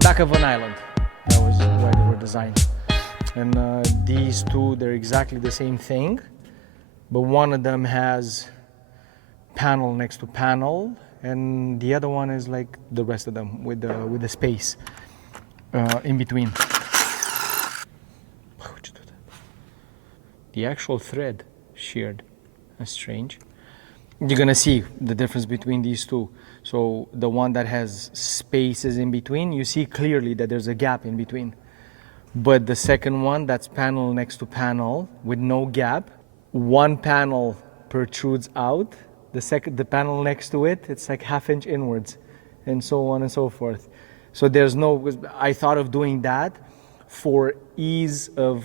Back of an island, that was why they were designed. And these two, they're exactly the same thing, but one of them has panel next to panel, and the other one is like the rest of them with the space in between. Why would you do that? The actual thread sheared. That's strange. You're gonna see the difference between these two. So the one that has spaces in between, you see clearly that there's a gap in between. But the second one, that's panel next to panel with no gap, one panel protrudes out, the panel next to it, it's like 1/2 inch inwards, and so on and so forth. So there's no, I thought of doing that for ease of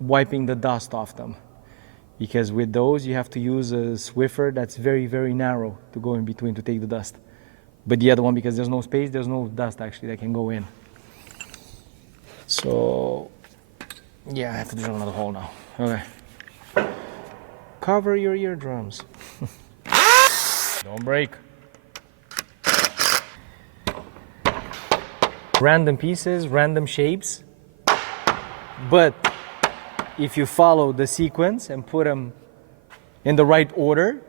wiping the dust off them. Because with those, you have to use a Swiffer that's very, very narrow to go in between to take the dust. But the other one, because there's no space, there's no dust actually that can go in. So, yeah, I have to drill another hole now. Okay. Cover your eardrums. Don't break. Random pieces, random shapes. But if you follow the sequence and put them in the right order,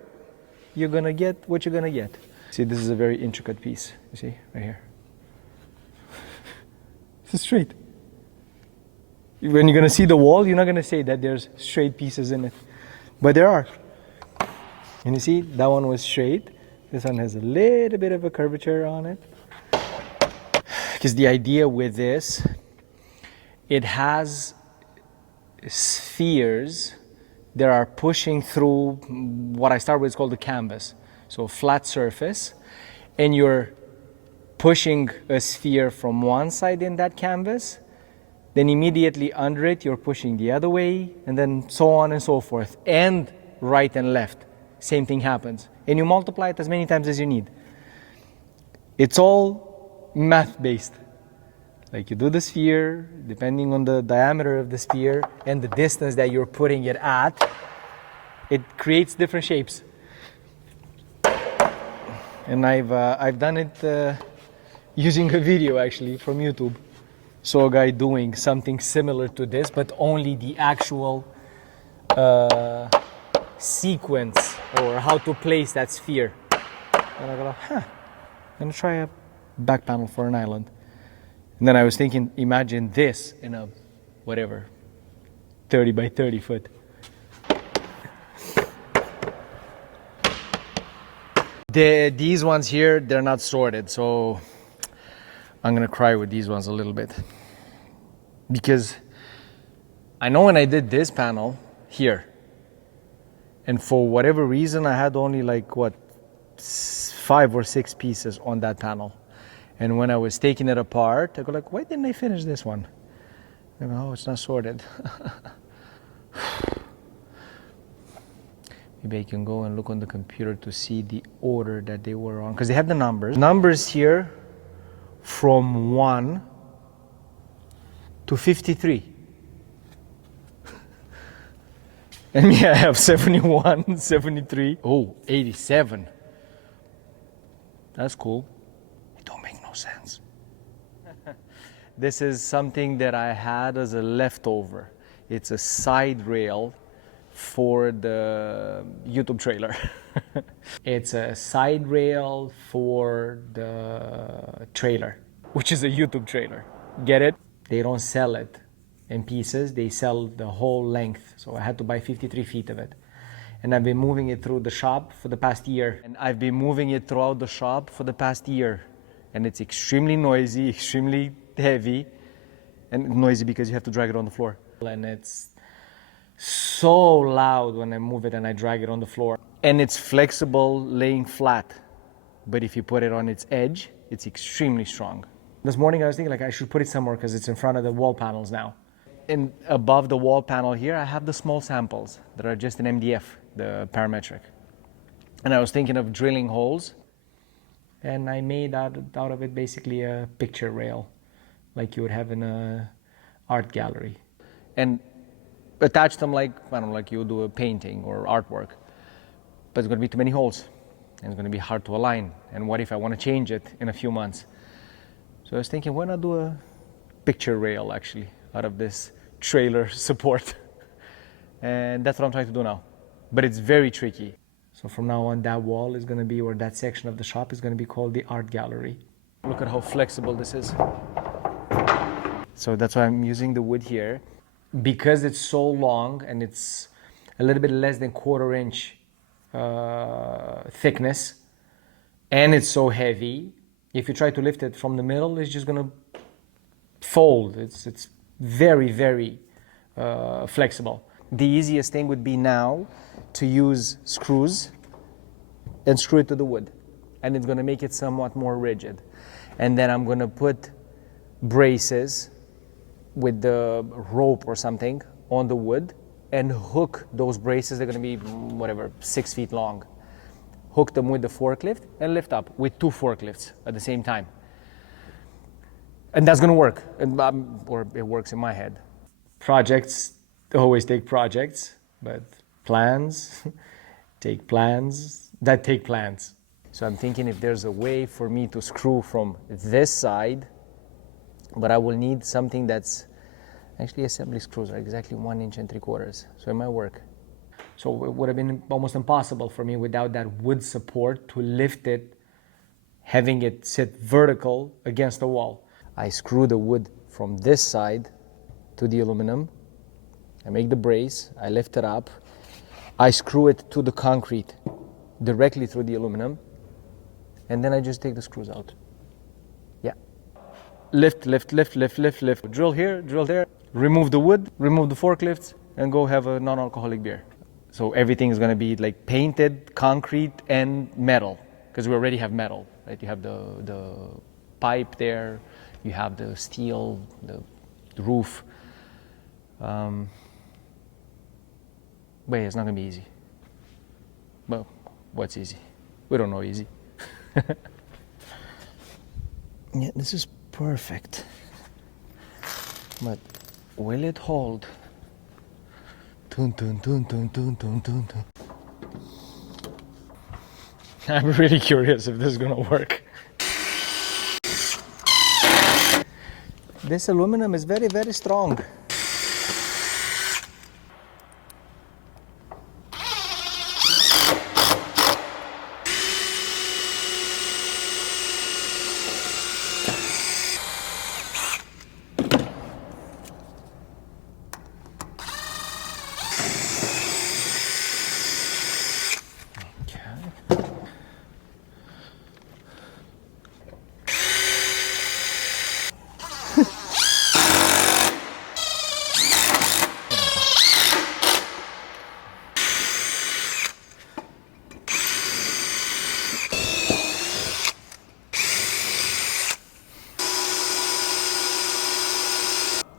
you're gonna get what you're gonna get. See, this is a very intricate piece. You see, right here. It's straight. When you're gonna see the wall, you're not gonna say that there's straight pieces in it, but there are. And you see, that one was straight. This one has a little bit of a curvature on it. Because the idea with this, it has spheres that are pushing through what I start with is called the canvas. So flat surface, and you're pushing a sphere from one side in that canvas, then immediately under it you're pushing the other way, and then so on and so forth, and right and left, same thing happens, and you multiply it as many times as you need. It's all math based. Like you do the sphere, depending on the diameter of the sphere and the distance that you're putting it at, it creates different shapes. And I've done it using a video actually from YouTube. Saw a guy doing something similar to this, but only the actual sequence or how to place that sphere. And I go, I'm gonna try a back panel for an island. And then I was thinking, imagine this in a, whatever, 30 by 30 foot. These ones here, they're not sorted, so I'm gonna cry with these ones a little bit. Because I know when I did this panel here, and for whatever reason, I had only like, 5 or 6 pieces on that panel. And when I was taking it apart, I go like, why didn't I finish this one? I go, oh, it's not sorted. Maybe I can go and look on the computer to see the order that they were on. Because they have the numbers. Numbers here from 1 to 53. And me, I have 71, 73. Oh, 87. That's cool. Don't make no sense. This is something that I had as a leftover. It's a side rail for the YouTube trailer. It's a side rail for the trailer, which is a YouTube trailer. Get it? They don't sell it in pieces, they sell the whole length. So I had to buy 53 feet of it. And I've been moving it through the shop for the past year. And I've been moving it throughout the shop for the past year. And it's extremely noisy, extremely heavy, and noisy because you have to drag it on the floor. And it's so loud when I move it and I drag it on the floor. And it's flexible, laying flat. But if you put it on its edge, it's extremely strong. This morning I was thinking like I should put it somewhere because it's in front of the wall panels now. And above the wall panel here, I have the small samples that are just an MDF, the Parametric. And I was thinking of drilling holes. And I made out of it basically a picture rail, like you would have in an art gallery. And attach them like, I don't know, like you would do a painting or artwork. but it's going to be too many holes and it's going to be hard to align. And what if I want to change it in a few months? So I was thinking, why not do a picture rail actually out of this trailer support? And that's what I'm trying to do now. But it's very tricky. So from now on, that wall is going to be, or that section of the shop is going to be called the art gallery. Look at how flexible this is. So that's why I'm using the wood here. Because it's so long and it's a little bit less than 1/4 inch thickness, and it's so heavy, if you try to lift it from the middle, it's just gonna fold. It's very, very flexible. The easiest thing would be now to use screws and screw it to the wood, and it's gonna make it somewhat more rigid. And then I'm gonna put braces with the rope or something on the wood and hook those braces. They're gonna be whatever, 6 feet long. Hook them with the forklift and lift up with 2 forklifts at the same time. And that's gonna work, or it works in my head. Projects always take projects, but plans take plans that take plans. So I'm thinking if there's a way for me to screw from this side, but I will need something that's actually assembly screws are exactly 1 3/4 inches, so it might work. So it would have been almost impossible for me without that wood support to lift it, having it sit vertical against the wall. I screw the wood from this side to the aluminum. I make the brace, I lift it up, I screw it to the concrete directly through the aluminum, and then I just take the screws out. Yeah. Lift, lift, lift, lift, lift, lift. Drill here, drill there. Remove the wood, remove the forklifts, and go have a non-alcoholic beer. So everything is gonna be like painted, concrete, and metal, because we already have metal, right? You have the pipe there, you have the steel, the roof. But it's not gonna be easy. Well, what's easy? We don't know easy. Yeah, this is perfect. But will it hold? Dun, dun, dun, dun, dun, dun, dun, dun. I'm really curious if this is gonna work. This aluminum is very, very strong.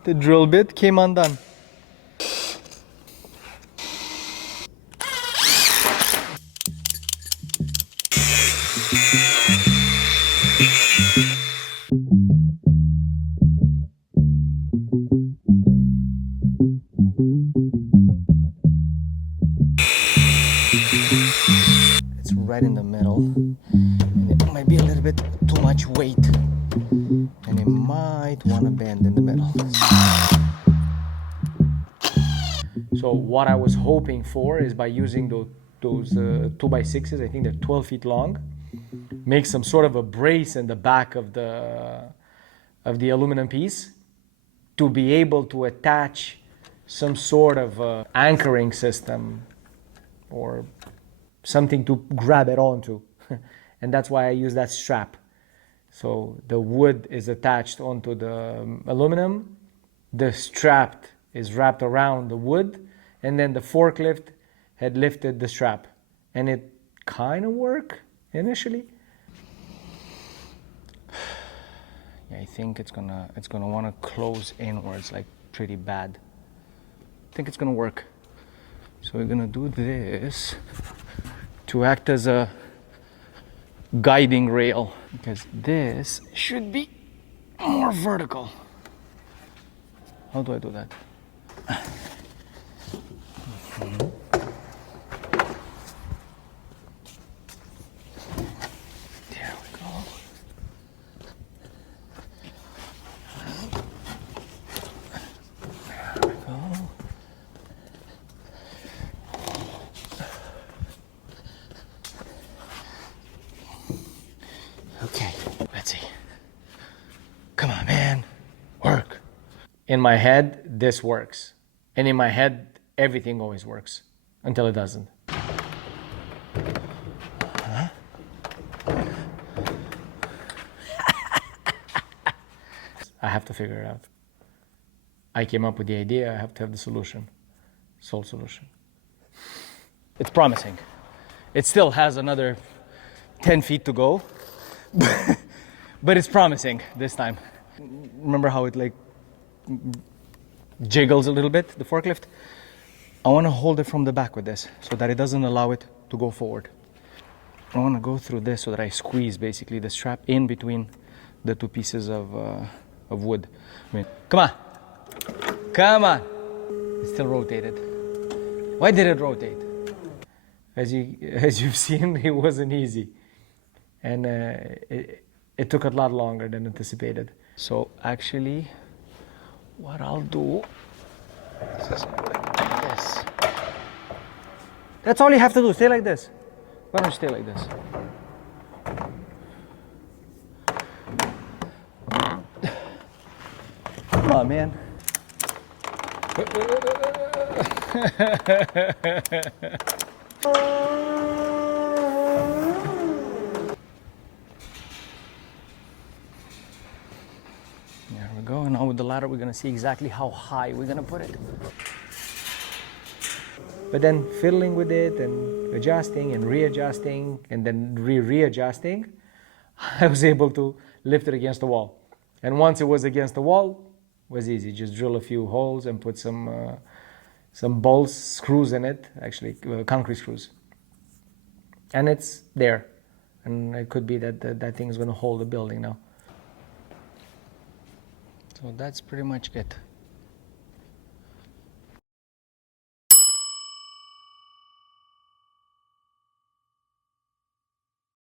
The drill bit came undone. It's right in the middle, and it might be a little bit too much weight, and it might want to bend in the middle. So what I was hoping for is by using those 2x6s, I think they're 12 feet long, make some sort of a brace in the back of the aluminum piece to be able to attach some sort of anchoring system or something to grab it onto. And that's why I use that strap. So the wood is attached onto the aluminum, the strap is wrapped around the wood, and then the forklift had lifted the strap. And it kind of worked initially. Yeah, I think it's gonna want to close inwards like pretty bad. I think it's gonna work. So we're gonna do this to act as a guiding rail, because this should be more vertical. How do I do that? In my head, this works. And in my head, everything always works until it doesn't. Huh? I have to figure it out. I came up with the idea, I have to have the solution. Sole solution. It's promising. It still has another 10 feet to go, but it's promising this time. Remember how it like jiggles a little bit, the forklift? I want to hold it from the back with this so that it doesn't allow it to go forward. I want to go through this so that I squeeze basically the strap in between the two pieces of wood. I mean, come on. Come on. It's still rotated. Why did it rotate? As you've seen, it wasn't easy. And it took a lot longer than anticipated. So actually, what I'll do is like this. That's all you have to do, stay like this. Why don't you stay like this? Come on, man. There we go. And now with the ladder, we're going to see exactly how high we're going to put it. But then fiddling with it and adjusting and readjusting and then readjusting, I was able to lift it against the wall. And once it was against the wall, it was easy. Just drill a few holes and put some bolts, screws in it, actually concrete screws. And it's there. And it could be that that thing is going to hold the building now. So that's pretty much it.